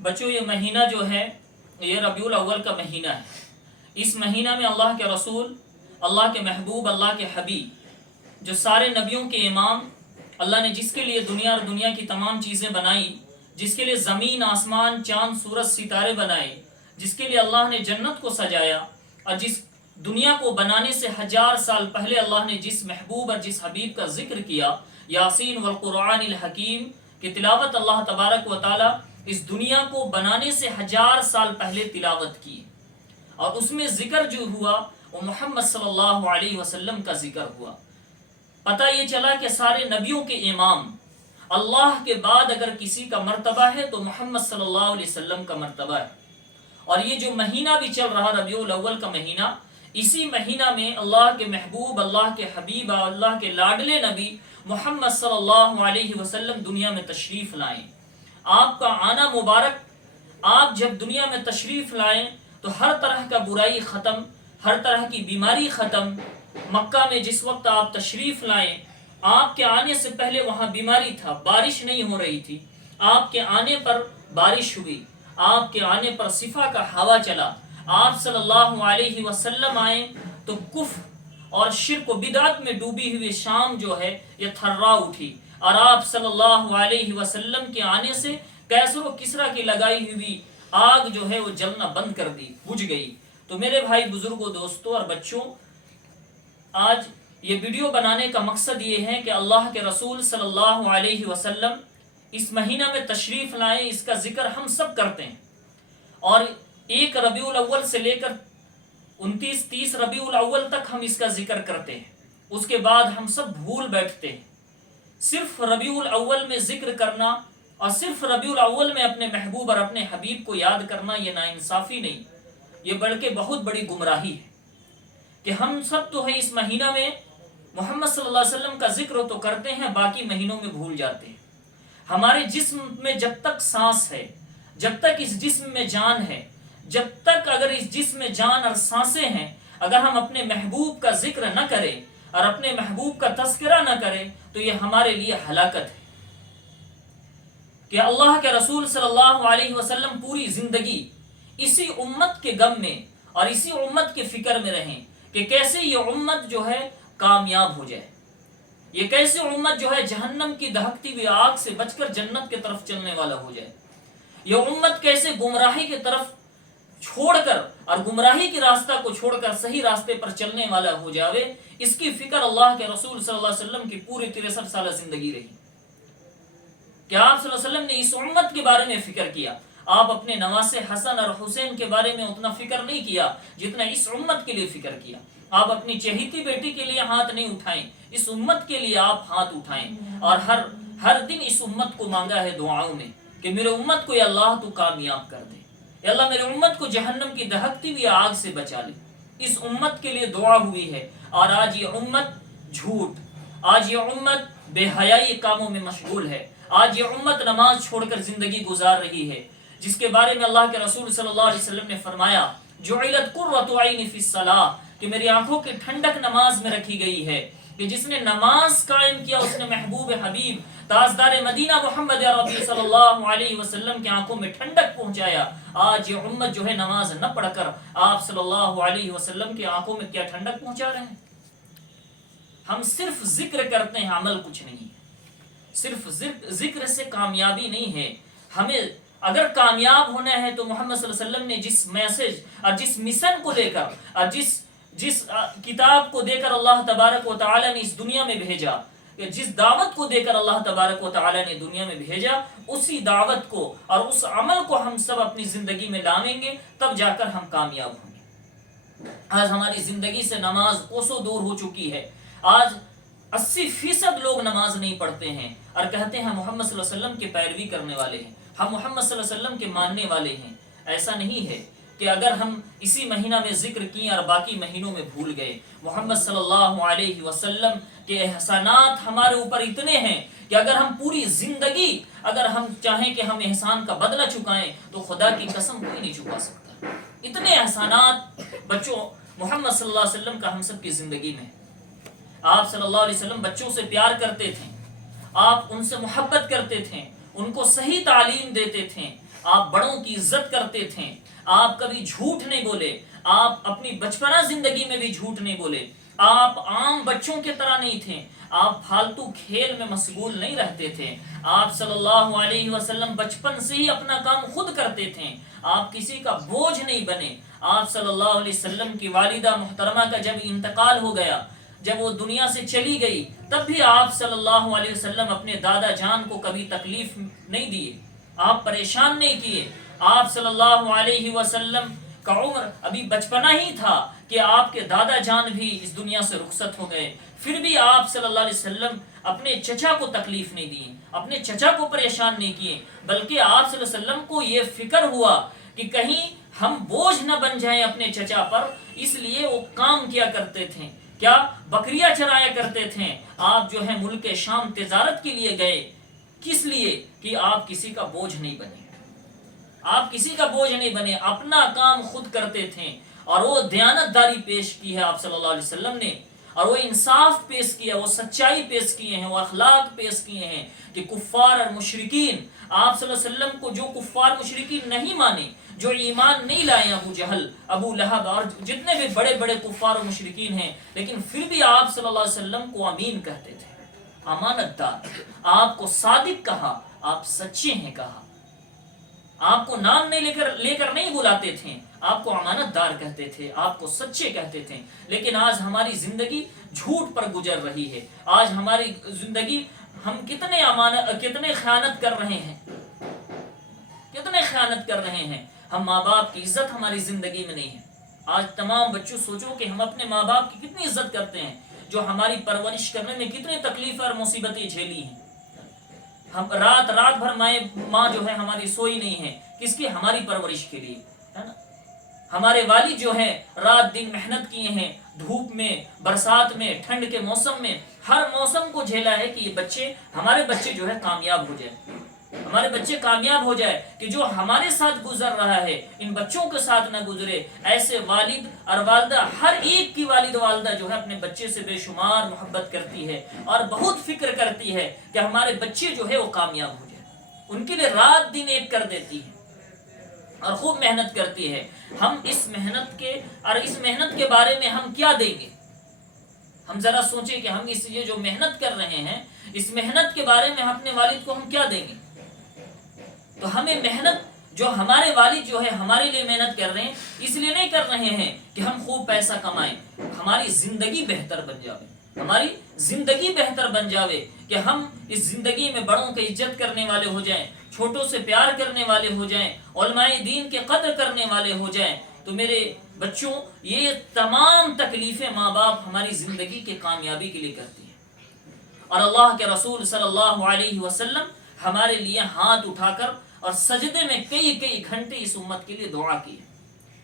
بچوں یہ مہینہ جو ہے یہ ربیع الاول کا مہینہ ہے۔ اس مہینہ میں اللہ کے رسول، اللہ کے محبوب، اللہ کے حبیب، جو سارے نبیوں کے امام، اللہ نے جس کے لیے دنیا اور دنیا کی تمام چیزیں بنائی، جس کے لیے زمین، آسمان، چاند، سورج، ستارے بنائے، جس کے لیے اللہ نے جنت کو سجایا، اور جس دنیا کو بنانے سے 1000 سال پہلے اللہ نے جس محبوب اور جس حبیب کا ذکر کیا، یاسین والقرآن الحکیم کی تلاوت اللہ تبارک و تعالی اس دنیا کو بنانے سے 1000 سال پہلے تلاوت کی، اور اس میں ذکر جو ہوا وہ محمد صلی اللہ علیہ وسلم کا ذکر ہوا۔ پتہ یہ چلا کہ سارے نبیوں کے امام، اللہ کے بعد اگر کسی کا مرتبہ ہے تو محمد صلی اللہ علیہ وسلم کا مرتبہ ہے۔ اور یہ جو مہینہ بھی چل رہا ربیع الاول کا مہینہ، اسی مہینہ میں اللہ کے محبوب، اللہ کے حبیب، اللہ کے لاڈلے نبی محمد صلی اللہ علیہ وسلم دنیا میں تشریف لائیں۔ آپ کا آنا مبارک، آپ جب دنیا میں تشریف لائیں تو ہر طرح کا برائی ختم، ہر طرح کی بیماری ختم۔ مکہ میں جس وقت آپ تشریف لائیں، آپ کے آنے سے پہلے وہاں بیماری تھا، بارش نہیں ہو رہی تھی، آپ کے آنے پر بارش ہوئی، آپ کے آنے پر صفا کا ہوا چلا۔ آپ صلی اللہ علیہ وسلم آئے تو کفر اور شرک و بدعت میں ڈوبی ہوئی شام جو ہے یہ تھرا اٹھی، اور آپ صلی اللہ علیہ وسلم کے آنے سے کیسر و کسرا کی لگائی ہوئی آگ جو ہے وہ جلنا بند کر دی، بجھ گئی۔ تو میرے بھائی، بزرگوں، دوستوں اور بچوں، آج یہ ویڈیو بنانے کا مقصد یہ ہے کہ اللہ کے رسول صلی اللہ علیہ وسلم اس مہینہ میں تشریف لائیں، اس کا ذکر ہم سب کرتے ہیں، اور 1 ربیع الاول سے لے کر 29-30 ربیع الاول تک ہم اس کا ذکر کرتے ہیں، اس کے بعد ہم سب بھول بیٹھتے ہیں۔ صرف ربیع الاول میں ذکر کرنا اور صرف ربیع الاول میں اپنے محبوب اور اپنے حبیب کو یاد کرنا یہ ناانصافی نہیں، یہ بلکہ بہت بڑی گمراہی ہے کہ ہم سب تو ہے اس مہینہ میں محمد صلی اللہ علیہ وسلم کا ذکر تو کرتے ہیں، باقی مہینوں میں بھول جاتے ہیں۔ ہمارے جسم میں جب تک سانس ہے، جب تک اس جسم میں جان ہے، جب تک اگر اس جسم میں جان اور سانسیں ہیں، اگر ہم اپنے محبوب کا ذکر نہ کریں اور اپنے محبوب کا تذکرہ نہ کریں تو یہ ہمارے لیے ہلاکت ہے۔ کہ اللہ کے رسول صلی اللہ علیہ وسلم پوری زندگی اسی امت کے غم میں اور اسی امت کے فکر میں رہیں کہ کیسے یہ امت جو ہے کامیاب ہو جائے، یہ کیسے امت جو ہے جہنم کی دہکتی ہوئی آگ سے بچ کر جنت کی طرف چلنے والا ہو جائے، یہ امت کیسے گمراہی کی طرف چھوڑ کر اور گمراہی کے راستہ کو چھوڑ کر صحیح راستے پر چلنے والا ہو جاوے، اس کی فکر اللہ کے رسول صلی اللہ علیہ وسلم کی پوری 63 سالہ زندگی رہی کہ آپ صلی اللہ علیہ وسلم نے اس امت کے بارے میں فکر کیا۔ آپ اپنے نواسے حسن اور حسین کے بارے میں اتنا فکر نہیں کیا جتنا اس امت کے لیے فکر کیا۔ آپ اپنی چہیتی بیٹی کے لیے ہاتھ نہیں اٹھائیں، اس امت کے لیے آپ ہاتھ اٹھائیں، اور ہر دن اس امت کو مانگا ہے دعاؤں میں کہ میرے امت کو یا اللہ تو کامیاب کر دے، یا اللہ میرے امت کو جہنم کی دہکتی ہوئی آگ سے بچا لے۔ اس امت کے لیے دعا ہوئی ہے، اور آج یہ امت جھوٹ، آج یہ امت بے حیائی کاموں میں مشغول ہے، آج یہ امت نماز چھوڑ کر زندگی گزار رہی ہے، جس کے بارے میں اللہ کے رسول صلی اللہ علیہ وسلم نے فرمایا جعلت قرۃ عینی فی الصلاۃ، کہ میری آنکھوں کی ٹھنڈک نماز میں رکھی گئی ہے، کہ جس نے نماز قائم کیا اس نے محبوب حبیب تاجدار مدینہ محمد عربی صلی اللہ علیہ وسلم کی آنکھوں میں ٹھنڈک پہنچایا۔ آج یہ امت جو ہے نماز نہ پڑھ کر آپ صلی اللہ علیہ وسلم کی آنکھوں میں کیا ٹھنڈک پہنچا رہے ہیں؟ ہم صرف ذکر کرتے ہیں، عمل کچھ نہیں ہے۔ صرف ذکر سے کامیابی نہیں ہے، ہمیں اگر کامیاب ہونا ہے تو محمد صلی اللہ علیہ وسلم نے جس میسج اور جس مشن کو لے کر اور جس کتاب کو دے کر اللہ تبارک و تعالی نے اس دنیا میں بھیجا، جس دعوت کو دے کر اللہ تبارک و تعالی نے دنیا میں بھیجا، اسی دعوت کو اور اس عمل کو ہم سب اپنی زندگی میں لائیں گے، تب جا کر ہم کامیاب ہوں گے۔ آج ہماری زندگی سے نماز کوسوں دور ہو چکی ہے۔ آج 80% لوگ نماز نہیں پڑھتے ہیں اور کہتے ہیں محمد صلی اللہ علیہ وسلم کی پیروی کرنے والے ہیں، ہم محمد صلی اللہ علیہ وسلم کے ماننے والے ہیں۔ ایسا نہیں ہے کہ اگر ہم اسی مہینہ میں ذکر کیے اور باقی مہینوں میں بھول گئے۔ محمد صلی اللہ علیہ وسلم کے احسانات ہمارے اوپر اتنے ہیں کہ اگر ہم پوری زندگی اگر ہم چاہیں کہ ہم احسان کا بدلہ چکائیں تو خدا کی قسم کوئی نہیں چکا سکتا۔ اتنے احسانات بچوں محمد صلی اللہ علیہ وسلم کا ہم سب کی زندگی میں۔ آپ صلی اللہ علیہ وسلم بچوں سے پیار کرتے تھے، آپ ان سے محبت کرتے تھے، ان کو صحیح تعلیم دیتے تھے، آپ بڑوں کی عزت کرتے تھے، آپ کبھی جھوٹ نہیں بولے، آپ اپنی بچپنا زندگی میں بھی جھوٹ نہیں بولے، آپ عام بچوں کی طرح نہیں تھے، آپ فالتو کھیل میں مشغول نہیں رہتے تھے، آپ صلی اللہ علیہ وسلم بچپن سے ہی اپنا کام خود کرتے تھے، آپ کسی کا بوجھ نہیں بنے۔ آپ صلی اللہ علیہ وسلم کی والدہ محترمہ کا جب انتقال ہو گیا، جب وہ دنیا سے چلی گئی، تب بھی آپ صلی اللہ علیہ وسلم اپنے دادا جان کو کبھی تکلیف نہیں دیے، آپ پریشان نہیں کیے۔ آپ صلی اللہ علیہ وسلم کا عمر ابھی بچپنا ہی تھا کہ آپ کے دادا جان بھی اس دنیا سے رخصت ہو گئے، پھر بھی آپ صلی اللہ علیہ وسلم اپنے چچا کو تکلیف نہیں دی، اپنے چچا کو پریشان نہیں کیے، بلکہ آپ صلی اللہ علیہ وسلم کو یہ فکر ہوا کہ کہیں ہم بوجھ نہ بن جائیں اپنے چچا پر، اس لیے وہ کام کیا کرتے تھے، کیا بکریاں چرایا کرتے تھے۔ آپ جو ہے ملک شام تجارت کے لیے گئے، کس لیے؟ کہ آپ کسی کا بوجھ نہیں بنے، آپ کسی کا بوجھ نہیں بنے، اپنا کام خود کرتے تھے، اور وہ دیانتداری پیش کی ہے آپ صلی اللہ علیہ وسلم نے، اور وہ انصاف پیش کیا، وہ سچائی پیش کیے ہیں، وہ اخلاق پیش کیے ہیں کہ کفار اور مشرکین، آپ صلی اللہ علیہ وسلم کو جو کفار مشرکین نہیں مانے، جو ایمان نہیں لائے، ابو جہل، ابو لہب اور جتنے بھی بڑے بڑے کفار و مشرکین ہیں، لیکن پھر بھی آپ صلی اللہ علیہ وسلم کو امین کہتے تھے، امانت دار، آپ کو صادق کہا، آپ سچے ہیں کہا، آپ کو نام نہیں لے کر نہیں بلاتے تھے، آپ کو امانت دار کہتے تھے، آپ کو سچے کہتے تھے۔ لیکن آج ہماری زندگی جھوٹ پر گزر رہی ہے، آج ہماری زندگی، ہم کتنے خیانت کر رہے ہیں، کتنے خیانت کر رہے ہیں، ہم ماں باپ کی عزت ہماری زندگی میں نہیں ہے۔ آج تمام بچوں سوچو کہ ہم اپنے ماں باپ کی کتنی عزت کرتے ہیں، جو ہماری پرورش کرنے میں کتنی تکلیف اور مصیبتیں جھیلی ہیں، ہم رات بھر ماں جو ہے ہماری سوئی نہیں ہے، کس کی؟ ہماری پرورش کے لیے، ہے نا؟ ہمارے والد جو ہے رات دن محنت کیے ہیں، دھوپ میں، برسات میں، ٹھنڈ کے موسم میں، ہر موسم کو جھیلا ہے کہ یہ ہمارے بچے جو ہے کامیاب ہو جائے، ہمارے بچے کامیاب ہو جائے، کہ جو ہمارے ساتھ گزر رہا ہے ان بچوں کے ساتھ نہ گزرے۔ ایسے والد اور والدہ، ہر ایک کی والد والدہ جو ہے اپنے بچے سے بے شمار محبت کرتی ہے اور بہت فکر کرتی ہے کہ ہمارے بچے جو ہے وہ کامیاب ہو جائے، ان کے لیے رات دن ایک کر دیتی ہے اور خوب محنت کرتی ہے۔ ہم اس محنت کے بارے میں ہم کیا دیں گے؟ ہم ذرا سوچیں کہ ہم یہ جو محنت کر رہے ہیں، اس محنت کے بارے میں اپنے والد کو ہم کیا دیں گے؟ تو ہمیں محنت، جو ہمارے والد جو ہے ہمارے لیے محنت کر رہے ہیں، اس لیے نہیں کر رہے ہیں کہ ہم خوب پیسہ کمائیں، ہماری زندگی بہتر بن جائے، ہماری زندگی بہتر بن جاوے، کہ ہم اس زندگی میں بڑوں کی عزت کرنے والے ہو جائیں، چھوٹوں سے پیار کرنے والے ہو جائیں، علماء دین کے قدر کرنے والے ہو جائیں۔ تو میرے بچوں، یہ تمام تکلیفیں ماں باپ ہماری زندگی کے کامیابی کے لیے کرتی ہیں، اور اللہ کے رسول صلی اللہ علیہ وسلم ہمارے لیے ہاتھ اٹھا کر اور سجدے میں کئی گھنٹے اس امت کے لیے دعا کی ہے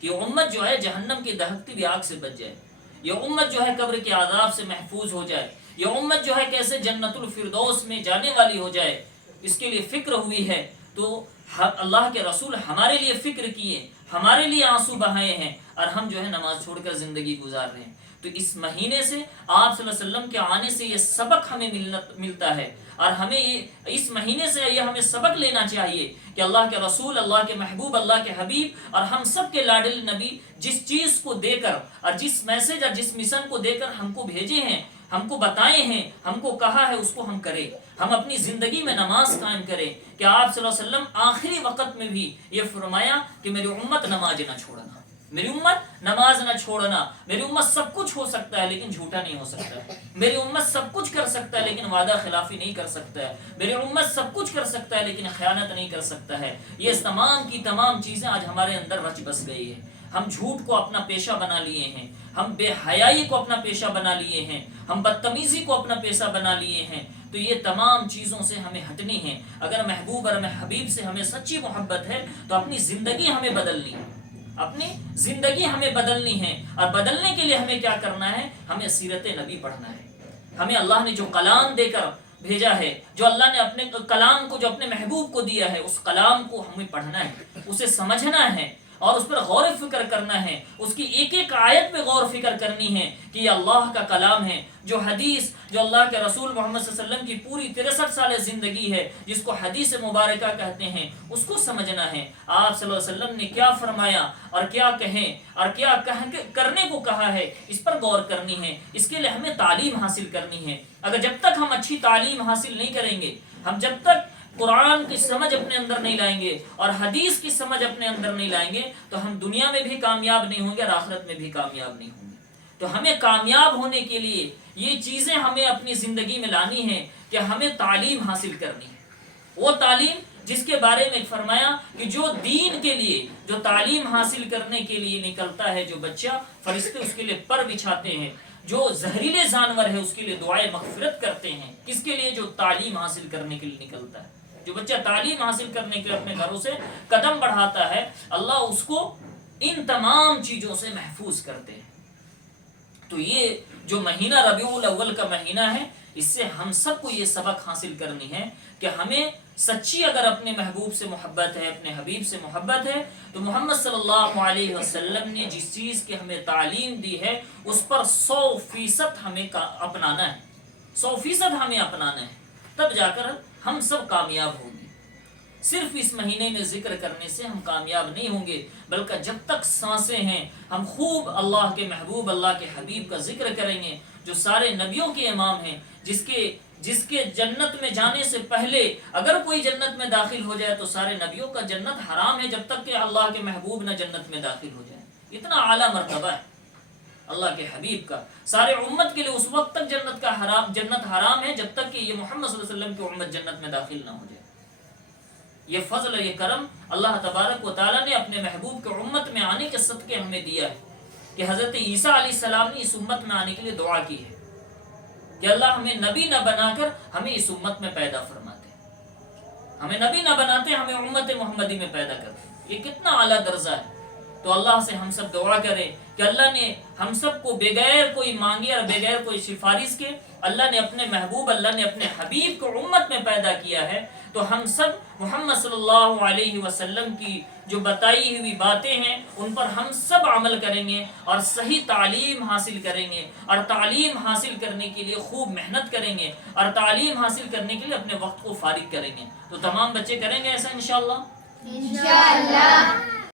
کہ یہ امت جو ہے جہنم کی دہکتی بھی آگ سے بچ جائے، یہ امت جو ہے قبر کے عذاب سے محفوظ ہو جائے، یہ امت جو ہے کیسے جنت الفردوس میں جانے والی ہو جائے، اس کے لیے فکر ہوئی ہے۔ تو اللہ کے رسول ہمارے لیے فکر کیے، ہمارے لیے آنسو بہائے ہیں، اور ہم جو ہے نماز چھوڑ کر زندگی گزار رہے ہیں۔ تو اس مہینے سے آپ صلی اللہ علیہ وسلم کے آنے سے یہ سبق ہمیں ملتا ہے، اور ہمیں اس مہینے سے یہ ہمیں سبق لینا چاہیے کہ اللہ کے رسول، اللہ کے محبوب، اللہ کے حبیب اور ہم سب کے لاڈل نبی جس چیز کو دے کر اور جس میسج اور جس مشن کو دے کر ہم کو بھیجے ہیں، ہم کو بتائے ہیں، ہم کو کہا ہے، اس کو ہم کریں، ہم اپنی زندگی میں نماز قائم کریں۔ کہ آپ صلی اللہ علیہ وسلم آخری وقت میں بھی یہ فرمایا کہ میری امت نماز نہ چھوڑنا، میری امت نماز نہ چھوڑنا، میری امت سب کچھ ہو سکتا ہے لیکن جھوٹا نہیں ہو سکتا ہے، میری امت سب کچھ کر سکتا ہے لیکن وعدہ خلافی نہیں کر سکتا ہے، میری امت سب کچھ کر سکتا ہے لیکن خیانت نہیں کر سکتا ہے۔ یہ تمام کی تمام چیزیں آج ہمارے اندر رچ بس گئی ہے، ہم جھوٹ کو اپنا پیشہ بنا لیے ہیں، ہم بے حیائی کو اپنا پیشہ بنا لیے ہیں، ہم بدتمیزی کو اپنا پیشہ بنا لیے ہیں۔ تو یہ تمام چیزوں سے ہمیں ہٹنی ہے۔ اگر محبوب اور حبیب سے ہمیں سچی محبت ہے تو اپنی زندگی ہمیں بدلنی ہے، اپنی زندگی ہمیں بدلنی ہے، اور بدلنے کے لیے ہمیں کیا کرنا ہے؟ ہمیں سیرت نبی پڑھنا ہے، ہمیں اللہ نے جو کلام دے کر بھیجا ہے، جو اللہ نے اپنے کلام کو جو اپنے محبوب کو دیا ہے، اس کلام کو ہمیں پڑھنا ہے، اسے سمجھنا ہے، اور اس پر غور و فکر کرنا ہے، اس کی ایک ایک آیت پہ غور و فکر کرنی ہے کہ یہ اللہ کا کلام ہے، جو حدیث جو اللہ کے رسول محمد صلی اللہ علیہ وسلم کی پوری 63 سال زندگی ہے جس کو حدیث مبارکہ کہتے ہیں، اس کو سمجھنا ہے۔ آپ صلی اللہ علیہ وسلم نے کیا فرمایا اور کیا کہیں اور کیا کرنے کو کہا ہے، اس پر غور کرنی ہے۔ اس کے لیے ہمیں تعلیم حاصل کرنی ہے۔ اگر جب تک ہم اچھی تعلیم حاصل نہیں کریں گے، ہم جب تک قرآن کی سمجھ اپنے اندر نہیں لائیں گے اور حدیث کی سمجھ اپنے اندر نہیں لائیں گے، تو ہم دنیا میں بھی کامیاب نہیں ہوں گے اور آخرت میں بھی کامیاب نہیں ہوں گے۔ تو ہمیں کامیاب ہونے کے لیے یہ چیزیں ہمیں اپنی زندگی میں لانی ہیں کہ ہمیں تعلیم حاصل کرنی ہے۔ وہ تعلیم جس کے بارے میں فرمایا کہ جو دین کے لیے، جو تعلیم حاصل کرنے کے لیے نکلتا ہے جو بچہ، فرشتے اس کے لیے پر بچھاتے ہیں۔ جو زہریلے جانور ہے اس کے لیے دعائیں مغفرت کرتے ہیں۔ کس کے لیے؟ جو تعلیم حاصل کرنے کے لیے نکلتا ہے۔ جو بچہ تعلیم حاصل کرنے کے لیے اپنے گھروں سے قدم بڑھاتا ہے، اللہ اس کو ان تمام چیزوں سے محفوظ کرتے ہیں۔ تو یہ جو مہینہ ربیع الاول کا مہینہ ہے، اس سے ہم سب کو یہ سبق حاصل کرنی ہے کہ ہمیں سچی اگر اپنے محبوب سے محبت ہے، اپنے حبیب سے محبت ہے، تو محمد صلی اللہ علیہ وسلم نے جس چیز کی ہمیں تعلیم دی ہے اس پر 100% ہمیں اپنانا ہے، 100% ہمیں اپنانا ہے، تب جا کر ہم سب کامیاب ہوں گے۔ صرف اس مہینے میں ذکر کرنے سے ہم کامیاب نہیں ہوں گے، بلکہ جب تک سانسیں ہیں ہم خوب اللہ کے محبوب، اللہ کے حبیب کا ذکر کریں گے، جو سارے نبیوں کے امام ہیں، جس کے جنت میں جانے سے پہلے اگر کوئی جنت میں داخل ہو جائے تو سارے نبیوں کا جنت حرام ہے جب تک کہ اللہ کے محبوب نہ جنت میں داخل ہو جائے۔ اتنا اعلیٰ مرتبہ ہے اللہ کے حبیب کا۔ سارے امت کے لیے اس وقت تک جنت حرام ہے جب تک کہ یہ محمد صلی اللہ علیہ وسلم کی امت جنت میں داخل نہ ہو جائے۔ یہ فضل اور یہ کرم اللہ تبارک و تعالیٰ نے اپنے محبوب کے امت میں آنے کے صدقے ہمیں دیا ہے کہ حضرت عیسیٰ علیہ السلام نے اس امت میں آنے کے لیے دعا کی ہے کہ اللہ ہمیں نبی نہ بنا کر ہمیں اس امت میں پیدا فرماتے، ہمیں نبی نہ بناتے، ہمیں امت محمدی میں پیدا کرتے۔ یہ کتنا اعلیٰ درجہ ہے۔ تو اللہ سے ہم سب دعا کریں کہ اللہ نے ہم سب کو بغیر کوئی مانگے اور بغیر کوئی سفارش کے اللہ نے اپنے محبوب، اللہ نے اپنے حبیب کو امت میں پیدا کیا ہے، تو ہم سب محمد صلی اللہ علیہ وسلم کی جو بتائی ہوئی باتیں ہیں ان پر ہم سب عمل کریں گے اور صحیح تعلیم حاصل کریں گے، اور تعلیم حاصل کرنے کے لیے خوب محنت کریں گے، اور تعلیم حاصل کرنے کے لیے اپنے وقت کو فارغ کریں گے۔ تو تمام بچے کریں گے ایسا انشاءاللہ؟ انشاءاللہ۔